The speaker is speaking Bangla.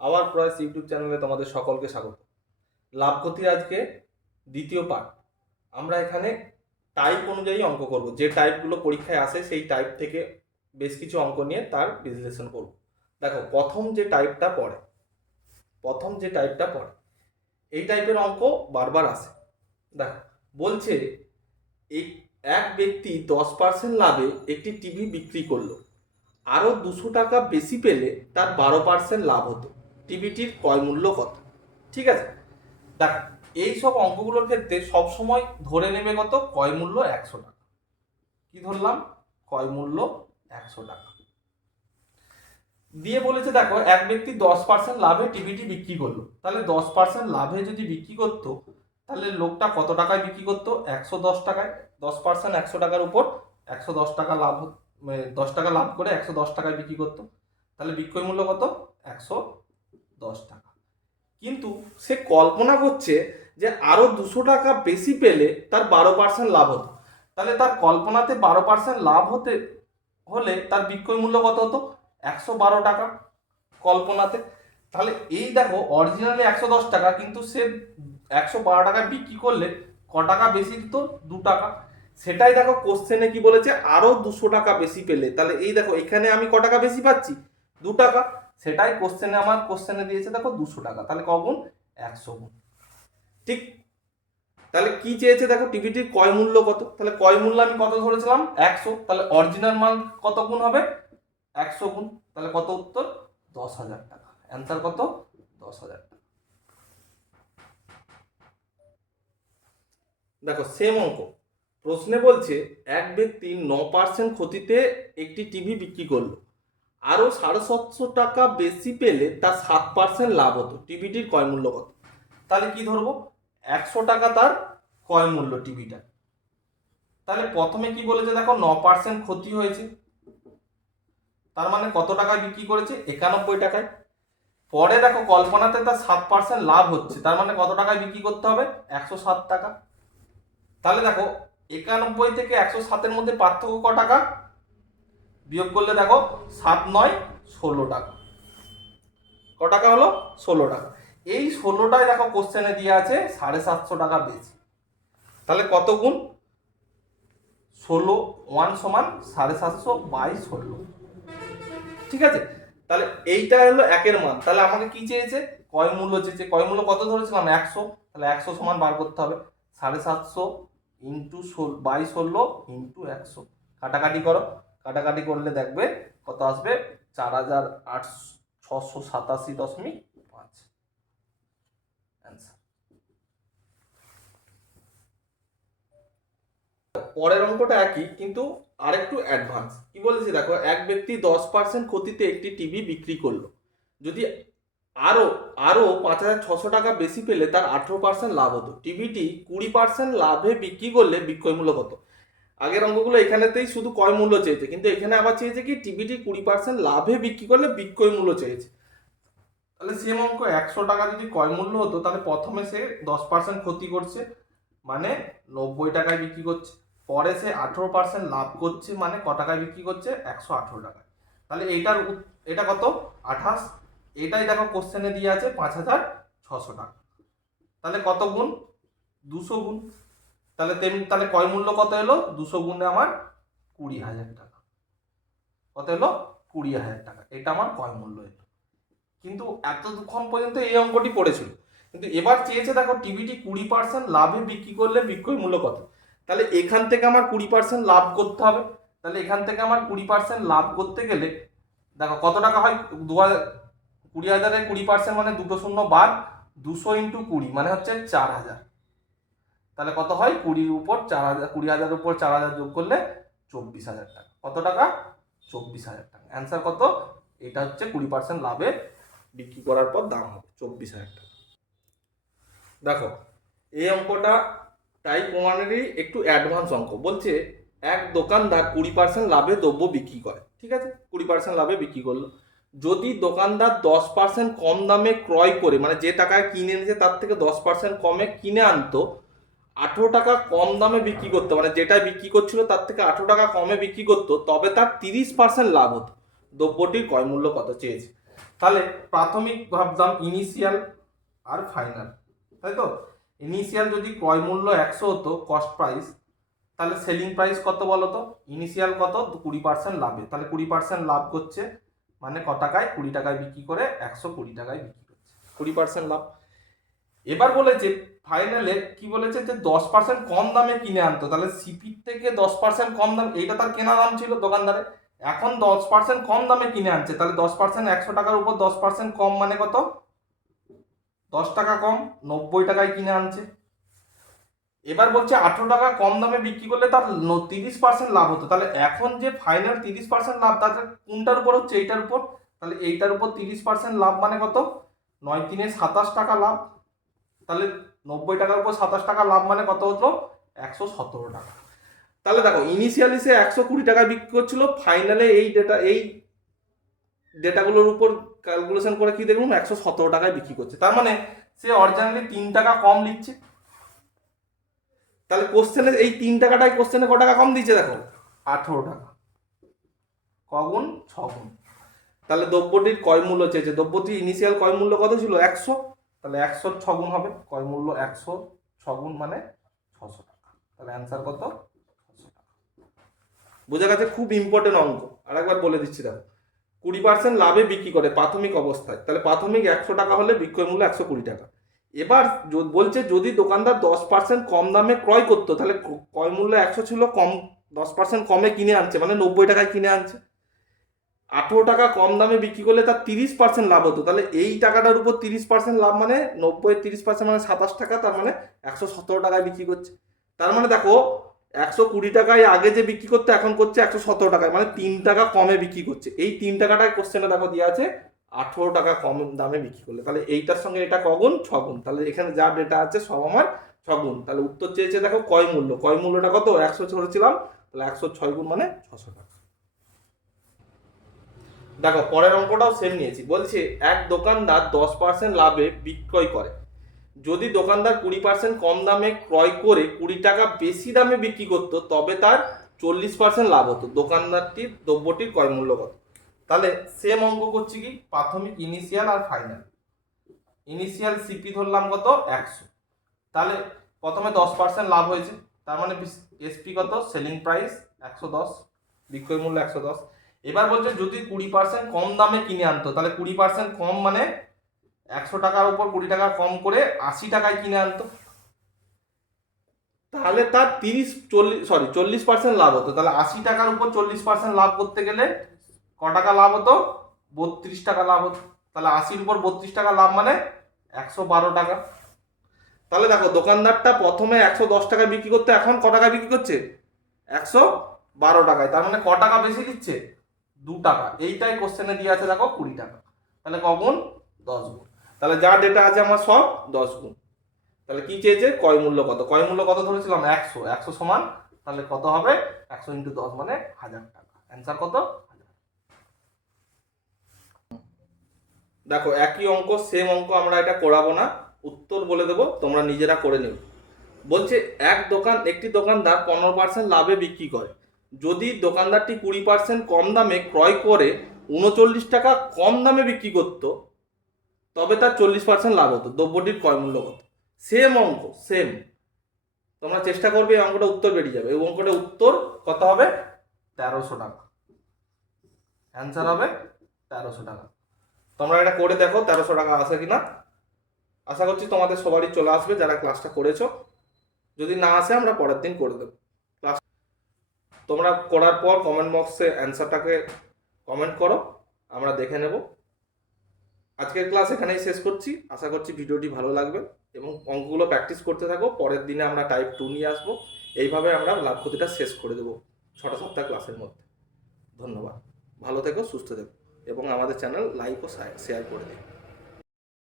আওয়ার প্রয়াস ইউটিউব চ্যানেলে তোমাদের সকলকে স্বাগত। লাভ ক্ষতির আজকে দ্বিতীয় পার্ট। আমরা এখানে টাইপ অনুযায়ী অঙ্ক করব, যে টাইপগুলো পরীক্ষায় আসে সেই টাইপ থেকে বেশ কিছু অঙ্ক নিয়ে তার বিশ্লেষণ করব। দেখো, প্রথম যে টাইপটা পড়ে এই টাইপের অঙ্ক বারবার আসে। দেখো, বলছে এক ব্যক্তি 10% লাভে একটি টিভি বিক্রি করলো, আরও 200 টাকা বেশি পেলে তার 12% লাভ হতো। টিভিটির ক্রয় মূল্য কত? ঠিক আছে, দেখ, এই সব অঙ্কগুলোর ক্ষেত্রে সবসময় ধরে নেবে কত? ক্রয় মূল্য 100 টাকা। কি ধরলাম? ক্রয় মূল্য 100 টাকা দিয়ে বলেছে, দেখো, এক ব্যক্তি 10% লাভে টিভিটি বিক্রি করলো। তাহলে 10% লাভে যদি বিক্রি করতো, তাহলে লোকটা কত টাকায় বিক্রি করতো? 110 টাকায়। 10% 100 টাকার উপর 110 টাকা লাভ, 10 টাকা লাভ করে 110 টাকায় বিক্রি করতো। তাহলে বিক্রয় মূল্য কত? 110 টাকা। কিন্তু সে কল্পনা করছে যে আরো 200 টাকা বেশি পেলে তার 12% লাভ হতো। তাহলে তার কল্পনাতে 12% লাভ হলে তার বিক্রয় মূল্য কত হতো? 112 টাকা কল্পনাতে। তাহলে এই দেখো, অরিজিনালি 110 টাকা, কিন্তু সে 112 টাকায় বিক্রি করলে ক টাকা বেশি দিত? 2 টাকা। সেটাই দেখো কোশ্চেনে কি বলেছে, আরো 200 টাকা বেশি পেলে। তাহলে এই দেখো, এখানে আমি ক টাকা বেশি পাচ্ছি? 2 টাকা। সেটাই কোশ্চেনে দিয়েছে, দেখো 200 টাকা। তাহলে কগুণ? 100 গুণ। ঠিক। তাহলে কি চেয়েছে? দেখো, টিভিটির ক্রয় মূল্য কত? তাহলে ক্রয় মূল্য আমি কত ধরেছিলাম? 100। তাহলে অরিজিনাল মান কত গুণ হবে? 100 গুণ। তাহলে কত উত্তর? 10,000 টাকা। অ্যান্সার কত? 10,000 টাকা। দেখো, সেম অঙ্ক প্রশ্নে বলছে এক ব্যক্তি 9% ক্ষতিতে একটি টিভি বিক্রি করলো, আরো 750 টাকা বেশি পেলে তার 7% লাভ হতো। টিভিটির ক্রয় মূল্য কত? তাহলে কি ধরবো? 100 টাকা তার ক্রয় মূল্য টিভিটা। তাহলে প্রথমে কি বলেছে? দেখো, 9% ক্ষতি হয়েছে, তার মানে কত টাকায় বিক্রি করেছে? 91 টাকায়। পরে দেখো, কল্পনাতে তার 7% লাভ হচ্ছে, তার মানে কত টাকায় বিক্রি করতে হবে? 107 টাকা। তাহলে দেখো, 91 থেকে 107-এর মধ্যে পার্থক্য ক টাকা? বিয়োগ করলে দেখো, 7 9 16 টাকা। ক টাকা হলো? 16 টাকা। এই 16টায় দেখো কোশ্চেনে দিয়ে আছে 750 টাকা বেশি। তাহলে কত গুণ? 16 1 সমান 750/16। ঠিক আছে। তাহলে এইটা হলো একের মান। তাহলে আমাকে কি চেয়েছে? ক্রয় মূল্য চেয়েছে। ক্রয় মূল্য কত ধরেছিলাম? 100। তাহলে 100 সমান বার করতে হবে 750 ইন্টু 16 ইন্টু 100। কাটাকাটি করো। কাটাকাটি করলে দেখবে কত আসবে? 4,687.5 অ্যান্সার। পরের অঙ্কটা একই, কিন্তু আরেকটু অ্যাডভান্স। কি বলেছে? দেখো, এক ব্যক্তি 10% ক্ষতিতে একটি টিভি বিক্রি করলো, যদি আরো আরো 5,600 টাকা বেশি পেলে তার 18% লাভ হতো। টিভিটি 20% লাভে বিক্রি করলে বিক্রয় মূল্য কত? আগের অঙ্কগুলো এখানেতেই শুধু ক্রয় মূল্য চেয়েছে, কিন্তু এখানে আবার চেয়েছে কি? টিভিটি 20% লাভে বিক্রি করলে বিক্রয় মূল্য চেয়েছে। তাহলে সেম অঙ্ক, 100 টাকা যদি ক্রয় মূল্য হতো, তাহলে প্রথমে সে 10% ক্ষতি করছে, মানে 90 টাকায় বিক্রি করছে। পরে সে 18% লাভ করছে, মানে ক টাকায় বিক্রি করছে? 118 টাকায়। তাহলে এটা কত? 28। এটাই দেখো কোশ্চেনে দিয়ে আছে 5,600 টাকা। তাহলে কত গুণ? 200 গুণ। তাহলে ক্রয় মূল্য কত এলো? 200 গুণে আমার 20,000 টাকা। কত এলো? 20,000 টাকা। এটা আমার ক্রয় মূল্য এলো। কিন্তু এতক্ষণ পর্যন্ত এই অঙ্কটি পড়েছিল, কিন্তু এবার চেয়েছে, দেখো, টিভিটি 20% লাভে বিক্রি করলে বিক্রয় মূল্য কত? তাহলে এখান থেকে আমার 20% লাভ করতে হবে। তাহলে এখান থেকে আমার 20% লাভ করতে গেলে দেখো কত টাকা হয়? 20,000-এর 20% মানে 2 শূন্য বাদ, 200 ইন্টু 20 মানে হচ্ছে 4,000। তাহলে কত হয়? 20-এর উপর 4,000, 20,000-এর উপর 4,000 যোগ করলে 24,000 টাকা। কত টাকা? 24,000 টাকা। অ্যান্সার কত? এটা হচ্ছে 20% লাভে বিক্রি করার পর দাম হবে 24,000 টাকা। দেখো, এই অঙ্কটা টাইপ 1-এরই একটু অ্যাডভান্স অঙ্ক। বলছে এক দোকানদার 20% লাভে দ্রব্য বিক্রি করে। ঠিক আছে, 20% লাভে বিক্রি করলো। যদি দোকানদার 10% কম দামে ক্রয় করে, মানে যে টাকায় কিনে এনেছে তার থেকে 10% কমে কিনে আনতো, 18 টাকা কম দামে বিক্রি করতো, মানে যেটা বিক্রি করছিল তার থেকে 18 টাকা কমে বিক্রি করতো, তবে তার 30% লাভ হতো। দ্রব্যটির ক্রয় মূল্য কত চেয়েছে? তাহলে প্রাথমিক ভাবলাম ইনিশিয়াল আর ফাইনাল, তাই তো? ইনিশিয়াল যদি ক্রয় মূল্য 100 হতো কস্ট প্রাইস, তাহলে সেলিং প্রাইস কত বলো তো? ইনিশিয়াল কত? 20% লাভে, তাহলে 20% লাভ করছে মানে ক টাকায়? 20 টাকায় বিক্রি করে 120 টাকায় বিক্রি করছে, 20% লাভ। এবার বলেছে ফাইনালে কি বলেছে যে 10% কম দামে কিনে আনতো, তাহলে সিপির থেকে 10% কম দাম, এইটা তার কেনা দাম ছিল দোকানদারে, এখন 10% কম দামে কিনে আনছে, তাহলে 10% 100 টাকার উপর 10% কম মানে কত? 10 টাকা কম, 90 টাকায় কিনে আনছে। এবার বলছে 18 টাকা কম দামে বিক্রি করলে তার 30% লাভ হতো, তাহলে এখন যে ফাইনাল 30% লাভ, তাহলে কোনটার উপর হচ্ছে? এইটার উপর, তাহলে এইটার উপর 30% লাভ মানে কত? 9 3 27 টাকা লাভ, তাহলে 90 টাকার উপর 27 টাকা লাভ মানে কত হতো? 117 টাকা। তাহলে দেখো ইনিশিয়ালি সে 120 টাকায় বিক্রি করছিল, ফাইনালে এই ডেটাগুলোর উপর ক্যালকুলেশন করে কি দেখুন 117 টাকায় বিক্রি করছে, তার মানে সে অরিজিনালি 3 টাকা কম নিচ্ছে। তাহলে কোশ্চেনে এই 3 টাকাটাই কোশ্চেনে ক টাকা কম দিচ্ছে দেখো? 18 টাকা। কগুণ? 6 গুণ। তাহলে দ্রব্যটির ক্রয় মূল্য চেয়েছে, দ্রব্যটির ইনিশিয়াল ক্রয় মূল্য কত ছিল? 100, তাহলে 100 6 গুণ হবে, ক্রয় মূল্য 100 6 গুণ মানে 600 টাকা, তাহলে অ্যান্সার কত? 600 টাকা। বোঝা গেছে? খুব ইম্পর্টেন্ট অঙ্ক, আরেকবার বলে দিচ্ছি দেখো। 20% লাভে বিক্রি করে প্রাথমিক অবস্থায়, তাহলে প্রাথমিক 100 টাকা হলে বিক্রয় মূল্য 120 টাকা। এবার বলছে যদি দোকানদার 10% কম দামে ক্রয় করতো, তাহলে ক্রয় মূল্য 100 ছিল, কম 10% কমে কিনে আনছে মানে 90 টাকায় কিনে আনছে। 18 টাকা কম দামে বিক্রি করলে তার 30% লাভ হতো, তাহলে এই টাকাটার উপর 30% লাভ মানে 90 30% মানে 27 টাকা, তার মানে 117 টাকায় বিক্রি করছে। তার মানে দেখো 120 টাকায় আগে যে বিক্রি করতে এখন করছে 117 টাকায়, মানে 3 টাকা কমে বিক্রি করছে। এই 3 টাকাটায় কোশ্চেনে দেখো দেওয়া আছে 18 টাকা কম দামে বিক্রি করলে, তাহলে এইটার সঙ্গে এটা কগুণ? 6 গুণ। তাহলে এখানে যা ডেটা আছে সব আমার 6 গুণ। তাহলে উত্তর চেয়েছে দেখো ক্রয় মূল্য, ক্রয় মূল্যটা কত? 100 ধরেছিলাম, তাহলে 106 গুণ মানে 600 টাকা। দেখো পরের অঙ্কটাও সেম নিয়েছি, বলছে এক দোকানদার 10% লাভে বিক্রয় করে, যদি দোকানদার 20% কম দামে ক্রয় করে 20 টাকা বেশি দামে বিক্রি করতো, তবে তার 40% লাভ হতো। দোকানদারটির দ্রব্যটির ক্রয় মূল্য কত? তাহলে সেম অঙ্ক করছি কি, প্রাথমিক ইনিশিয়াল আর ফাইনাল। ইনিশিয়াল সিপি ধরলাম কত? 100, তাহলে প্রথমে 10% লাভ হয়েছে, তার মানে এসপি কত? সেলিং প্রাইস 110, বিক্রয় মূল্য 110। এবার বলছে যদি 20% কম দামে কিনে আনতো, তাহলে 20% কম মানে 100 টাকার উপর 20 টাকা কম করে 80 টাকায় কিনে আনতো, তাহলে তার 40% লাভ হতো। তাহলে 80 টাকার উপর 40% লাভ করতে গেলে ক টাকা লাভ হতো? 32 টাকা লাভ হতো, তাহলে 80-র উপর 32 টাকা লাভ মানে 112 টাকা। তাহলে দেখো দোকানদারটা প্রথমে 110 টাকায় বিক্রি করতে, এখন ক টাকায় বিক্রি করছে? 112 টাকায়, তার মানে ক টাকা বেশি দিচ্ছে? 2 টাকা। এইটাই কোশ্চেনে দিয়ে আছে দেখো 20 টাকা, তাহলে কগুণ? 10 গুণ। তাহলে যা ডেটা আছে আমার সব 10 গুণ। তাহলে কি চেয়েছে? ক্রয় মূল্য কত? ক্রয় মূল্য কত ধরেছিলাম? 100, 100 সমান তাহলে কত হবে? 100 × 10 মানে 1000 টাকা। অ্যান্সার কত? 1000। দেখো একই অঙ্ক, সেম অঙ্ক আমরা এটা করাবো না, উত্তর বলে দেবো, তোমরা নিজেরা করে নেবে। বলছে একটি দোকানদার 15% লাভে বিক্রি করে, যদি দোকানদারটি 20% কম দামে ক্রয় করে 39 টাকা কম দামে বিক্রি করত, তবে তার 40% লাভ হতো। দ্রব্যটির ক্রয় মূল্য কত? সেম অঙ্ক, সেম। তোমরা চেষ্টা করবে এই অঙ্কটা উত্তর বেরিয়ে যাবে। এই অঙ্কটা উত্তর কত হবে? 1300 টাকা। অ্যান্সার হবে 1300 টাকা। তোমরা এটা করে দেখো 1300 টাকা আসে কিনা। আশা করছি তোমাদের সবারই চলে আসবে যারা ক্লাসটা করেছো। যদি না আসে আমরা পরের দিন করে দেবো ক্লাস। তোমরা করার পর কমেন্ট বক্সে অ্যান্সারটাকে কমেন্ট করো, আমরা দেখে নেব। আজকের ক্লাস এখানেই শেষ করছি। আশা করছি ভিডিওটি ভালো লাগবে এবং অঙ্কগুলো প্র্যাকটিস করতে থাকো। পরের দিনে আমরা টাইপ 2 নিয়ে আসবো। এইভাবে আমরা লাভ ক্ষতিটা শেষ করে দেবো 6টা 7টা ক্লাসের মধ্যে। ধন্যবাদ, ভালো থেকো, সুস্থ থেকো এবং আমাদের চ্যানেল লাইক ও শেয়ার করে দিও।